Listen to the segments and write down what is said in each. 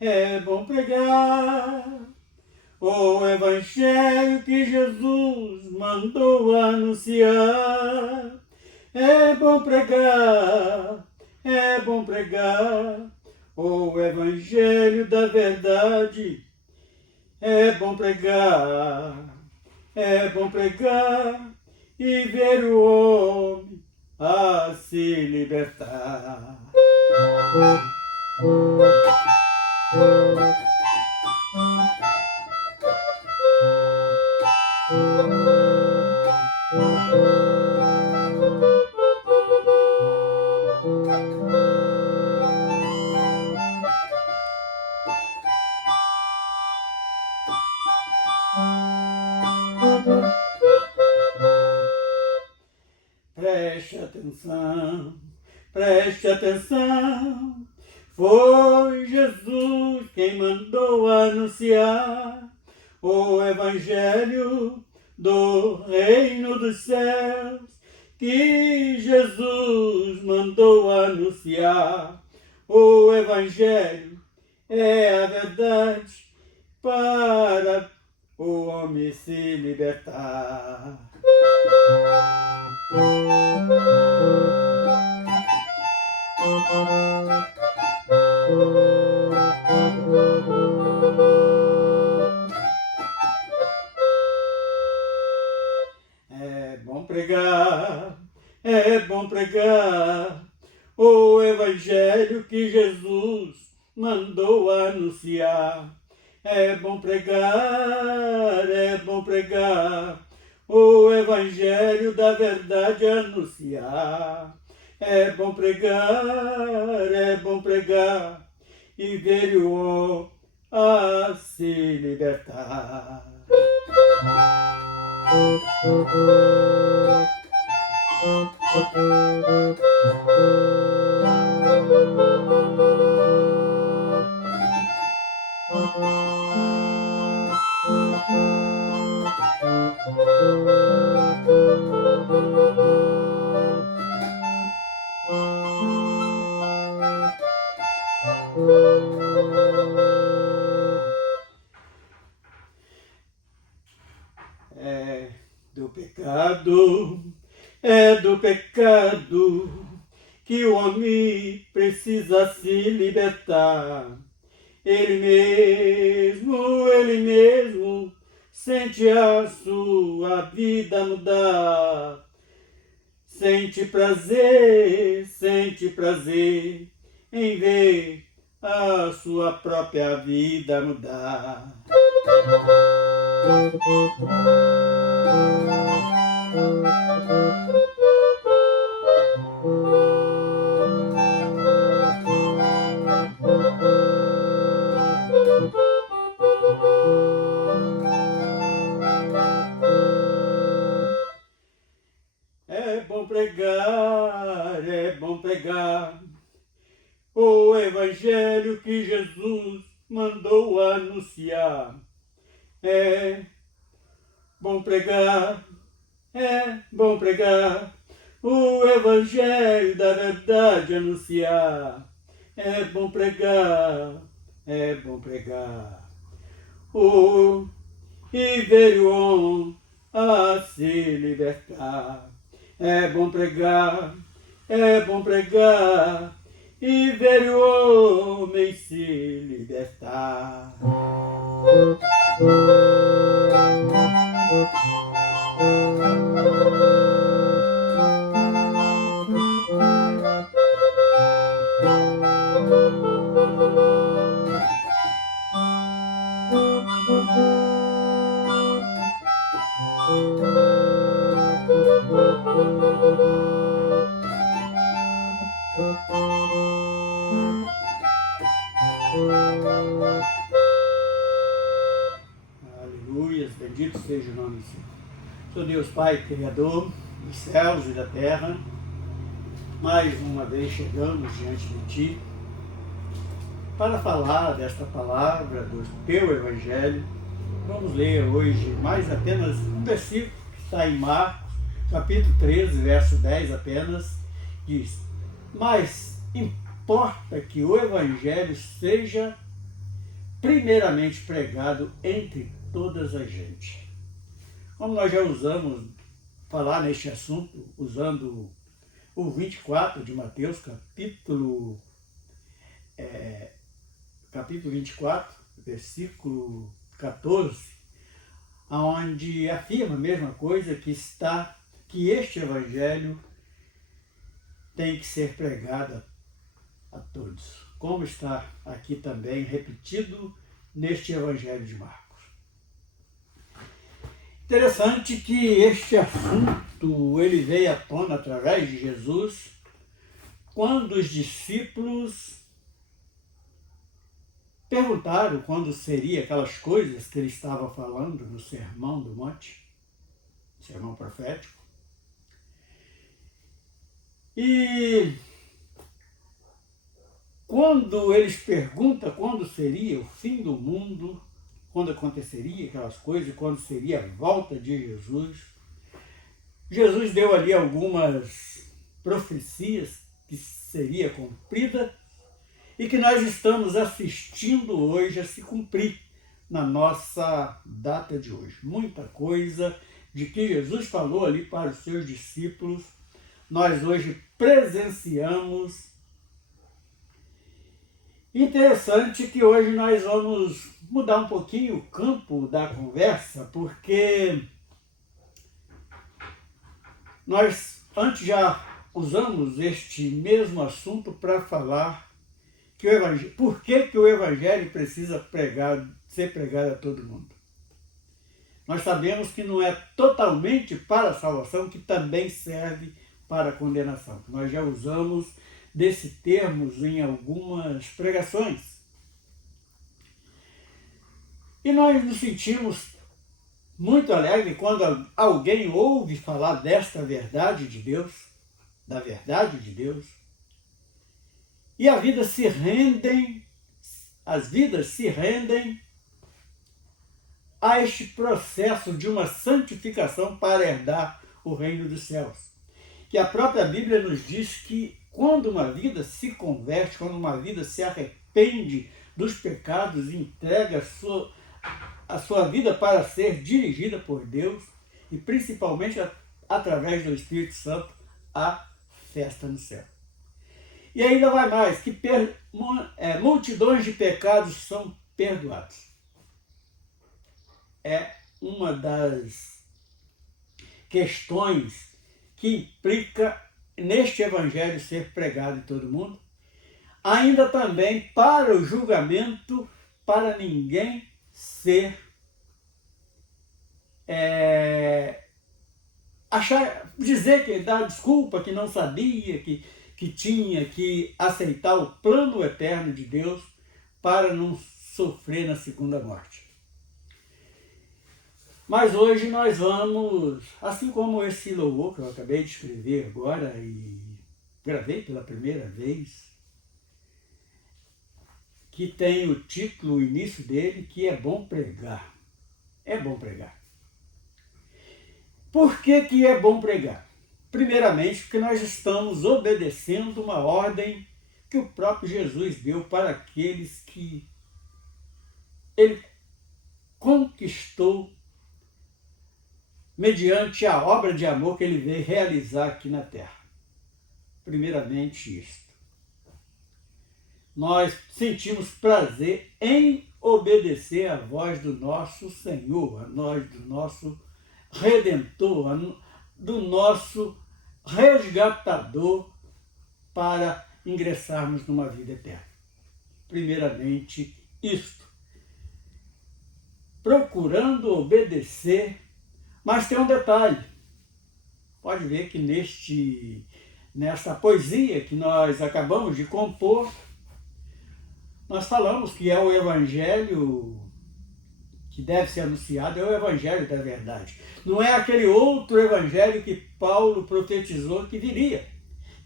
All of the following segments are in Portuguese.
É bom pregar o Evangelho que Jesus mandou anunciar. É bom pregar o Evangelho da verdade. É bom pregar e ver o homem a se libertar. Preste atenção, foi Jesus quem mandou anunciar o Evangelho do Reino dos Céus, que Jesus mandou anunciar. O Evangelho é a verdade para o homem se libertar. É bom pregar o Evangelho que Jesus mandou anunciar. É bom pregar o Evangelho da verdade anunciar. É bom pregar e ver o homem a se libertar. É do pecado que o homem precisa se libertar. Ele mesmo sente a sua vida mudar. Sente prazer em ver a sua própria vida mudar. É bom pregar o Evangelho que Jesus mandou anunciar. É bom pregar o Evangelho da verdade anunciar. É bom pregar e ver o homem a se libertar. É bom pregar e ver o homem se libertar. Aleluias, bendito seja o nome do Senhor. Sou Deus Pai, Criador dos céus e da terra. mais uma vez chegamos diante de Ti para falar desta palavra, do Teu Evangelho. Vamos ler hoje mais apenas um versículo que está em Marcos, capítulo 13, verso 10 apenas, diz: mas importa que o Evangelho seja primeiramente pregado entre todas as gentes. Como nós já usamos falar neste assunto, usando o 24 de Mateus, capítulo 24, versículo 14, onde afirma a mesma coisa, que este Evangelho tem que ser pregado a todos, como está aqui também repetido neste Evangelho de Marcos. Interessante que este assunto ele veio à tona através de Jesus, quando os discípulos perguntaram quando seria aquelas coisas que ele estava falando no Sermão do Monte, sermão profético. E quando eles perguntam quando seria o fim do mundo, quando aconteceria aquelas coisas, quando seria a volta de Jesus, Jesus deu ali algumas profecias que seria cumprida e que nós estamos assistindo hoje a se cumprir na nossa data de hoje. Muita coisa de que Jesus falou ali para os seus discípulos, nós hoje presenciamos. Interessante que hoje nós vamos mudar um pouquinho o campo da conversa, porque nós antes já usamos este mesmo assunto para falar que o Evangelho, por que o Evangelho precisa ser pregado a todo mundo. Nós sabemos que não é totalmente para a salvação, que também serve para a condenação. Nós já usamos desse termo em algumas pregações. E nós nos sentimos muito alegres quando alguém ouve falar desta verdade de Deus, da verdade de Deus, e as vidas se rendem a este processo de uma santificação para herdar o reino dos céus. Que a própria Bíblia nos diz que quando uma vida se converte, quando uma vida se arrepende dos pecados e entrega a sua vida para ser dirigida por Deus, e principalmente através do Espírito Santo, há festa no céu. E ainda vai mais, que multidões de pecados são perdoados. É uma das questões que implica neste Evangelho ser pregado em todo mundo, ainda também para o julgamento, para ninguém dizer que dá desculpa, que não sabia, que tinha que aceitar o plano eterno de Deus para não sofrer na segunda morte. Mas hoje nós vamos, assim como esse louvor que eu acabei de escrever agora e gravei pela primeira vez, que tem o título, o início dele, que é bom pregar. É bom pregar. Por que é bom pregar? Primeiramente, porque nós estamos obedecendo uma ordem que o próprio Jesus deu para aqueles que ele conquistou mediante a obra de amor que ele veio realizar aqui na terra. Primeiramente isto. Nós sentimos prazer em obedecer à voz do nosso Senhor, a voz do nosso Redentor, do nosso resgatador, para ingressarmos numa vida eterna. Primeiramente isto. Procurando obedecer. Mas tem um detalhe, pode ver que nesta poesia que nós acabamos de compor, nós falamos que é o Evangelho que deve ser anunciado, é o Evangelho da verdade. Não é aquele outro Evangelho que Paulo profetizou que viria,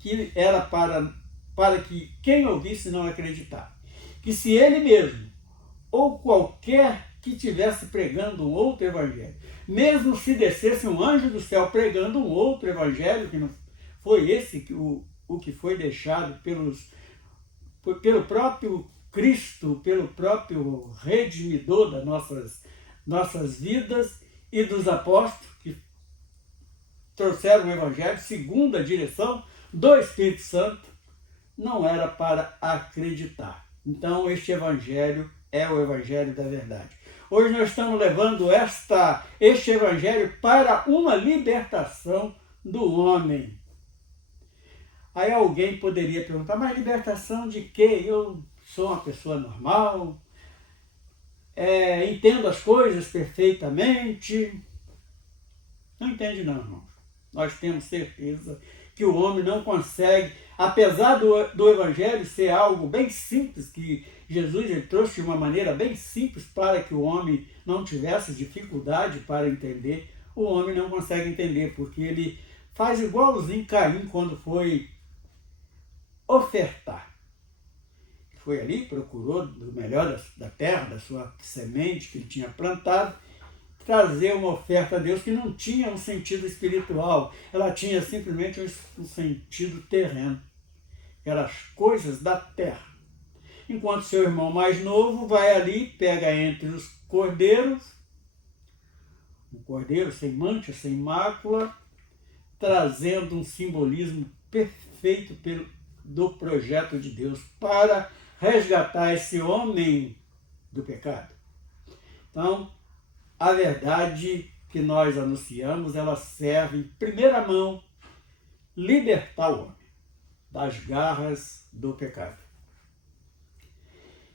que era para que quem ouvisse não acreditasse. Que se ele mesmo, ou qualquer que estivesse pregando um outro evangelho, mesmo se descesse um anjo do céu pregando um outro evangelho, que não foi esse o que foi deixado pelo próprio Cristo, pelo próprio redimidor das nossas vidas e dos apóstolos, que trouxeram o evangelho segundo a direção do Espírito Santo, não era para acreditar. Então, este evangelho é o evangelho da verdade. Hoje nós estamos levando este evangelho para uma libertação do homem. Aí alguém poderia perguntar, mas libertação de quê? Eu sou uma pessoa normal, entendo as coisas perfeitamente. Não entende não, irmãos. Nós temos certeza que o homem não consegue, apesar do evangelho ser algo bem simples, que Jesus ele trouxe de uma maneira bem simples para que o homem não tivesse dificuldade para entender, o homem não consegue entender, porque ele faz igualzinho Caim quando foi ofertar. Foi ali, procurou do melhor da terra, da sua semente que ele tinha plantado, trazer uma oferta a Deus que não tinha um sentido espiritual, ela tinha simplesmente um sentido terreno, eram as coisas da terra. Enquanto seu irmão mais novo vai ali, pega entre os cordeiros, um cordeiro sem mancha, sem mácula, trazendo um simbolismo perfeito do projeto de Deus para resgatar esse homem do pecado. Então, a verdade que nós anunciamos, ela serve, em primeira mão, libertar o homem das garras do pecado.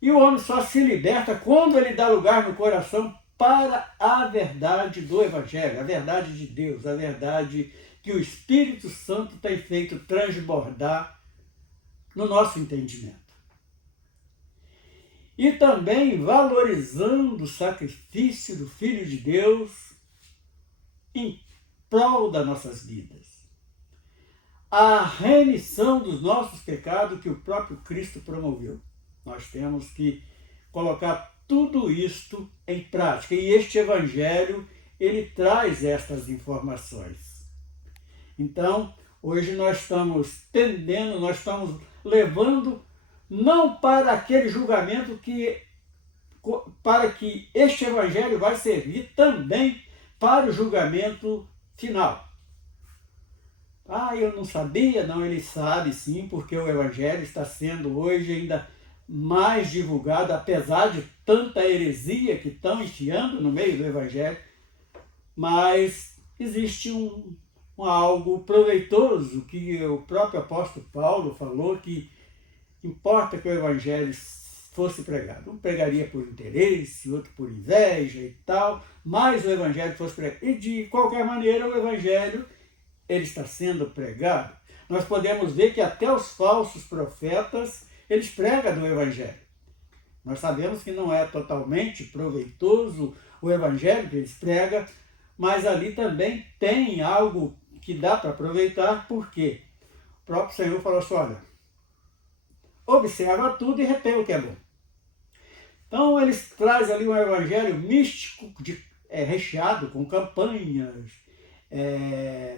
E o homem só se liberta quando ele dá lugar no coração para a verdade do Evangelho, a verdade de Deus, a verdade que o Espírito Santo tem feito transbordar no nosso entendimento. E também valorizando o sacrifício do Filho de Deus em prol das nossas vidas. A remissão dos nossos pecados que o próprio Cristo promoveu. Nós temos que colocar tudo isto em prática. E este Evangelho, ele traz estas informações. Então, hoje nós estamos tendendo, nós estamos levando não para aquele julgamento para que este Evangelho vai servir também para o julgamento final. Eu não sabia, não, ele sabe sim, porque o Evangelho está sendo hoje ainda mais divulgado, apesar de tanta heresia que estão enfiando no meio do Evangelho, mas existe algo proveitoso que o próprio apóstolo Paulo falou, que importa que o Evangelho fosse pregado. Um pregaria por interesse, outro por inveja e tal, mas o Evangelho fosse pregado. E de qualquer maneira o Evangelho ele está sendo pregado. Nós podemos ver que até os falsos profetas, eles pregam o Evangelho. Nós sabemos que não é totalmente proveitoso o Evangelho que eles pregam, mas ali também tem algo que dá para aproveitar, porque o próprio Senhor falou assim, olha, observa tudo e retém o que é bom. Então eles trazem ali um evangelho místico, recheado com campanhas,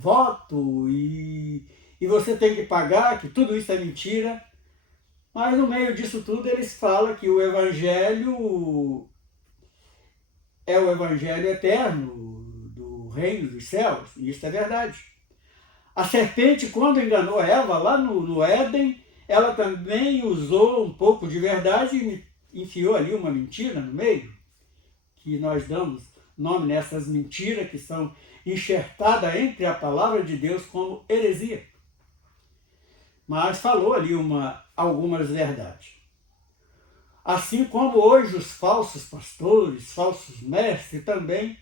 voto, e você tem que pagar, que tudo isso é mentira. Mas no meio disso tudo eles falam que o evangelho é o evangelho eterno do reino dos céus, e isso é verdade. A serpente, quando enganou a Eva lá no Éden, ela também usou um pouco de verdade e enfiou ali uma mentira no meio, que nós damos nome nessas mentiras que são enxertadas entre a palavra de Deus como heresia. Mas falou ali algumas verdades. Assim como hoje os falsos pastores, falsos mestres também,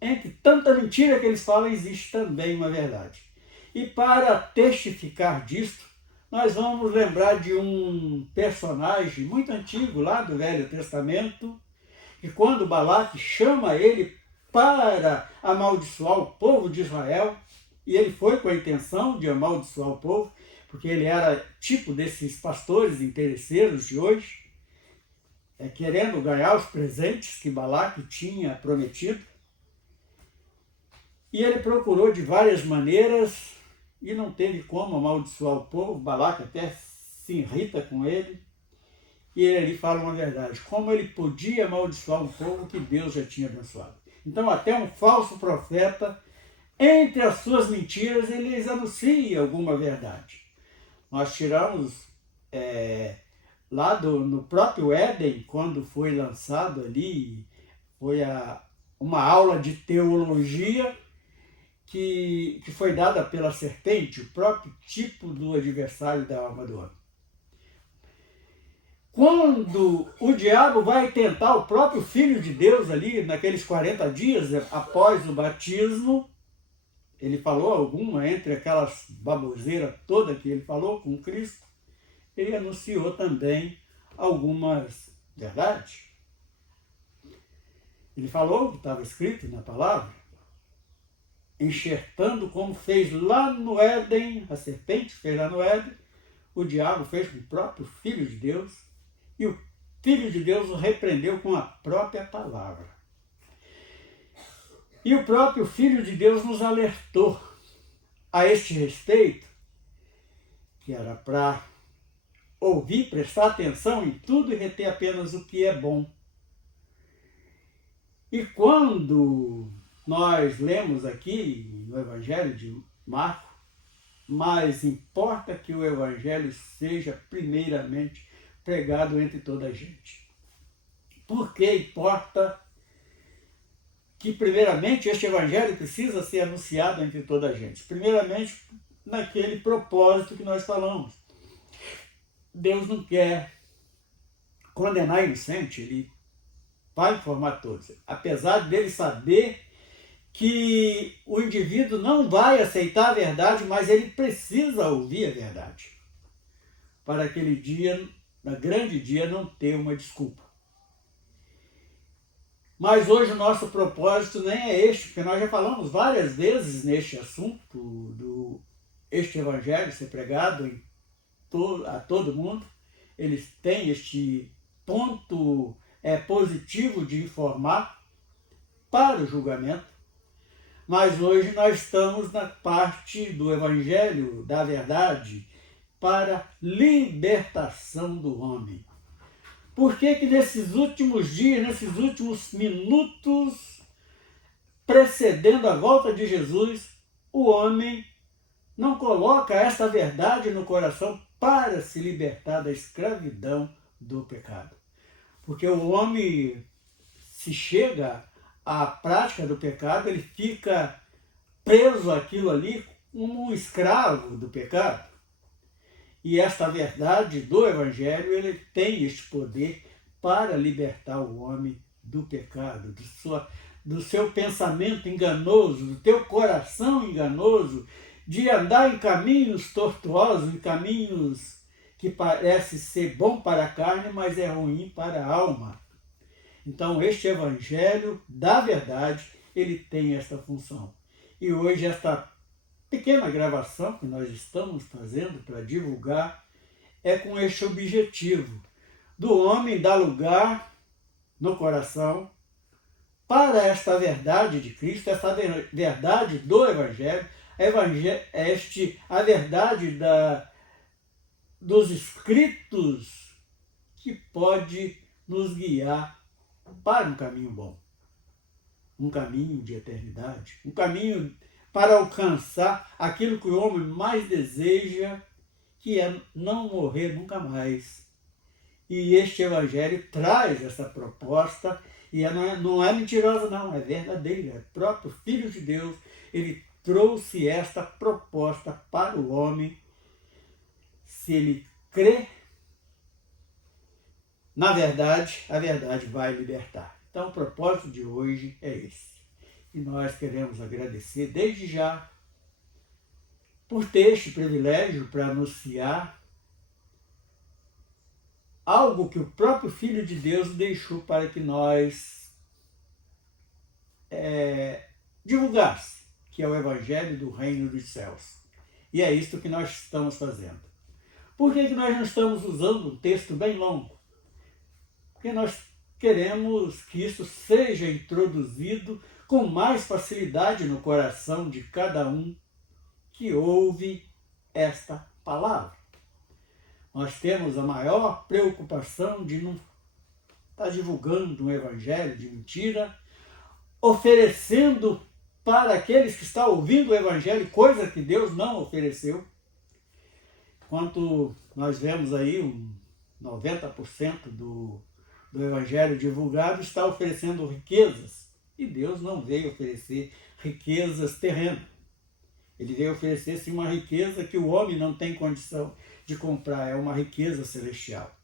entre tanta mentira que eles falam, existe também uma verdade. E para testificar disto, nós vamos lembrar de um personagem muito antigo lá do Velho Testamento, que quando Balaque chama ele para amaldiçoar o povo de Israel, e ele foi com a intenção de amaldiçoar o povo, porque ele era tipo desses pastores interesseiros de hoje, querendo ganhar os presentes que Balaque tinha prometido. E ele procurou de várias maneiras e não teve como amaldiçoar o povo. Balaque até se irrita com ele. E ele ali fala uma verdade. Como ele podia amaldiçoar um povo que Deus já tinha abençoado? Então até um falso profeta, entre as suas mentiras, eles anunciam alguma verdade. Nós tiramos lá no próprio Éden, quando foi lançado ali, foi uma aula de teologia que foi dada pela serpente, o próprio tipo do adversário da alma do homem. Quando o diabo vai tentar o próprio Filho de Deus ali, naqueles 40 dias após o batismo, ele falou alguma, entre aquelas baboseiras todas que ele falou com Cristo, ele anunciou também algumas verdades. Ele falou o que estava escrito na palavra, enxertando como fez lá no Éden, a serpente fez lá no Éden, o diabo fez com o próprio Filho de Deus, e o Filho de Deus o repreendeu com a própria palavra. E o próprio Filho de Deus nos alertou a este respeito, que era para ouvir, prestar atenção em tudo e reter apenas o que é bom. E quando nós lemos aqui no Evangelho de Marcos, mas importa que o Evangelho seja primeiramente pregado entre toda a gente. Por que importa que primeiramente este Evangelho precisa ser anunciado entre toda a gente? Primeiramente, naquele propósito que nós falamos. Deus não quer condenar inocente, ele vai informar todos. Apesar dele saber que o indivíduo não vai aceitar a verdade, mas ele precisa ouvir a verdade. Para aquele dia, no grande dia, não ter uma desculpa. Mas hoje o nosso propósito nem é este, porque nós já falamos várias vezes neste assunto, este evangelho ser pregado a todo mundo. Eles têm este ponto positivo de informar para o julgamento. Mas hoje nós estamos na parte do evangelho da verdade para libertação do homem. Por que nesses últimos dias, nesses últimos minutos, precedendo a volta de Jesus, o homem não coloca esta verdade no coração para se libertar da escravidão do pecado? Porque o homem, se chega à prática do pecado, ele fica preso àquilo ali como um escravo do pecado. E esta verdade do Evangelho, ele tem este poder para libertar o homem do pecado, do seu pensamento enganoso, do teu coração enganoso, de andar em caminhos tortuosos, em caminhos que parece ser bom para a carne, mas é ruim para a alma. Então, este Evangelho da verdade, ele tem esta função. E hoje, esta pequena gravação que nós estamos fazendo para divulgar é com este objetivo do homem dar lugar no coração para esta verdade de Cristo, essa verdade do Evangelho, a verdade dos escritos que pode nos guiar para um caminho bom, um caminho de eternidade, um caminho para alcançar aquilo que o homem mais deseja, que é não morrer nunca mais. E este Evangelho traz essa proposta, e não é mentirosa não, é verdadeira. É o próprio Filho de Deus, ele trouxe esta proposta para o homem. Se ele crê na verdade, a verdade vai libertar. Então o propósito de hoje é esse. E nós queremos agradecer desde já por ter este privilégio para anunciar algo que o próprio Filho de Deus deixou para que nós divulgasse, que é o Evangelho do Reino dos Céus. E é isso que nós estamos fazendo. Por que nós não estamos usando um texto bem longo? Porque nós queremos que isso seja introduzido com mais facilidade no coração de cada um que ouve esta palavra. Nós temos a maior preocupação de não estar divulgando um evangelho de mentira, oferecendo para aqueles que estão ouvindo o evangelho coisa que Deus não ofereceu. Enquanto nós vemos aí 90% do evangelho divulgado está oferecendo riquezas, e Deus não veio oferecer riquezas terrenas. Ele veio oferecer sim uma riqueza que o homem não tem condição de comprar, é uma riqueza celestial,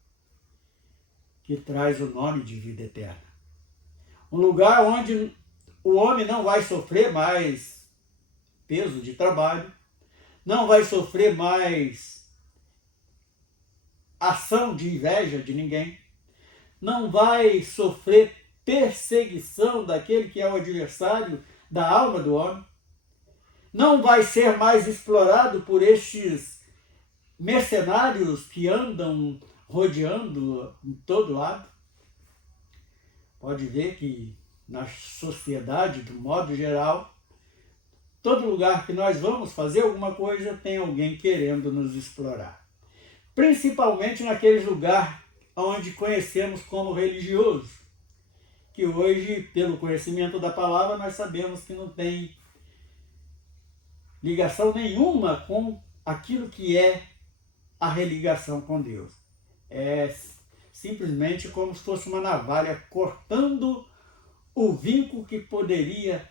que traz o nome de vida eterna. Um lugar onde o homem não vai sofrer mais peso de trabalho, não vai sofrer mais ação de inveja de ninguém, não vai sofrer perseguição daquele que é o adversário da alma do homem, não vai ser mais explorado por estes mercenários que andam rodeando em todo lado. Pode ver que na sociedade, do modo geral, todo lugar que nós vamos fazer alguma coisa, tem alguém querendo nos explorar. Principalmente naqueles lugares onde conhecemos como religioso, que hoje, pelo conhecimento da palavra, nós sabemos que não tem ligação nenhuma com aquilo que é a religação com Deus. É simplesmente como se fosse uma navalha cortando o vínculo que poderia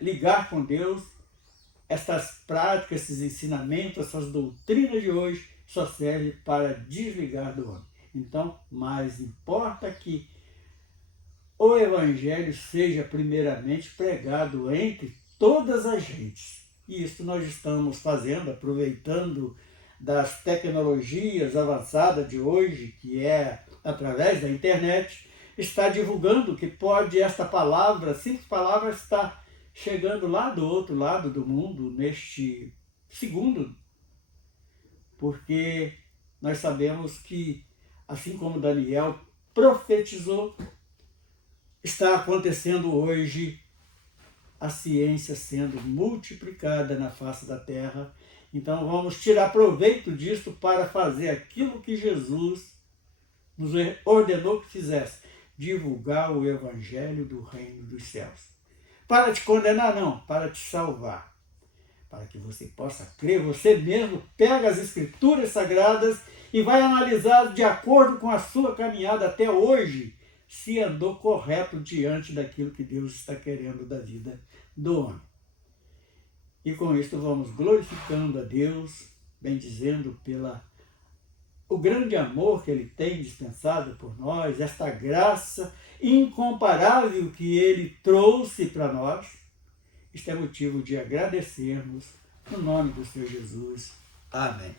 ligar com Deus. Essas práticas, esses ensinamentos, essas doutrinas de hoje só servem para desligar do homem. Então, mais importa que o evangelho seja primeiramente pregado entre todas as gentes. E isso nós estamos fazendo, aproveitando das tecnologias avançadas de hoje, que é através da internet, está divulgando que pode esta palavra, simples palavra, está chegando lá do outro lado do mundo neste segundo, porque nós sabemos que, assim como Daniel profetizou, está acontecendo hoje a ciência sendo multiplicada na face da terra. Então vamos tirar proveito disto para fazer aquilo que Jesus nos ordenou que fizesse, divulgar o evangelho do reino dos céus. Para te condenar, não, para te salvar. Para que você possa crer, você mesmo pega as escrituras sagradas e vai analisar de acordo com a sua caminhada até hoje, se andou correto diante daquilo que Deus está querendo da vida do homem. E com isso vamos glorificando a Deus, bendizendo o grande amor que Ele tem dispensado por nós, esta graça incomparável que Ele trouxe para nós. Isto é motivo de agradecermos no nome do Senhor Jesus. Amém.